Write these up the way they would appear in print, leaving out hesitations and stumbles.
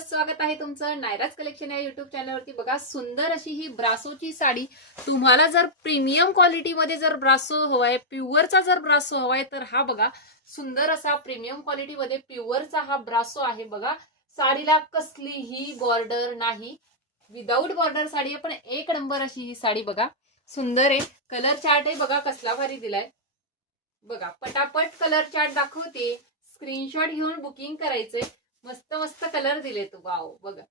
स्वागत आहे तुमचं नायराज कलेक्शन या युट्यूब चॅनलवरती। बघा सुंदर अशी ही ब्रासोची साडी। तुम्हाला जर प्रीमियम क्वालिटी मध्ये जर ब्रासो हवाय, प्युअरचा जर ब्रासो हवाय तर हा बघा सुंदर असा प्रीमियम क्वालिटी मध्ये प्युअरचा हा ब्रासो आहे। बघा साडीला कसलीही बॉर्डर नाही, विदाऊट बॉर्डर साडी आहे, पण एक नंबर अशी ही साडी बघा सुंदर आहे। कलर चार्ट आहे बघा कसला भारी दिलाय। बघा पटापट कलर चार्ट दाखवते, स्क्रीनशॉट घेऊन बुकिंग करायचंय। मस्त मस्त कलर दिले तू, वाव। बघा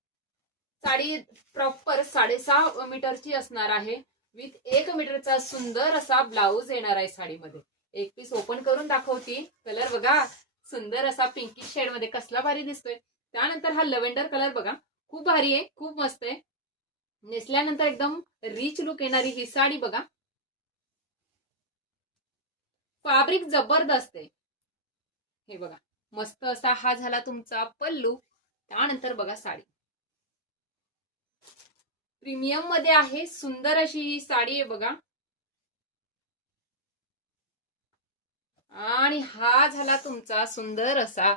साडी प्रॉपर 6.5 मीटरची असणार आहे, विथ 1 मीटरचा सुंदर असा ब्लाउज येणार आहे साडीमध्ये। एक पीस ओपन करून दाखवते। कलर बघा सुंदर असा पिंकिश शेड मध्ये कसला भारी दिसतोय। त्यानंतर हा लव्हेंडर कलर बघा खूप भारी आहे, खूप मस्त आहे। नेसल्यानंतर एकदम रिच लुक येणारी ही साडी बघा, फॅब्रिक जबरदस्त आहे। हे बघा मस्त असा हा झाला तुमचा पल्लू। त्यानंतर बघा साडी प्रीमियम मध्ये आहे, सुंदर अशी ही साडी आहे बघा। आणि हा झाला तुमचा सुंदर असा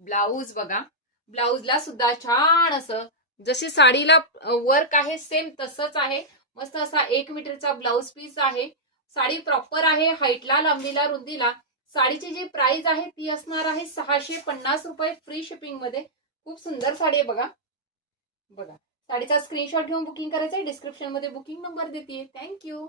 ब्लाउज बघा। ब्लाउजला सुद्धा छान असं जशी साडीला वर्क आहे सेम तसंच आहे। मस्त असा 1 मीटरचा ब्लाउज पीस आहे। साडी प्रॉपर आहे हाईटला, लांबीला, रुंदीला। साडीची जी प्राइस आहे ती असणार आहे 650 रुपये फ्री शिपिंग मध्ये। खूप सुंदर साडी आहे बघा। बघा साडीचा स्क्रीनशॉट घेऊन बुकिंग करायचंय, डिस्क्रिप्शन मध्ये बुकिंग नंबर देते। थँक्यू।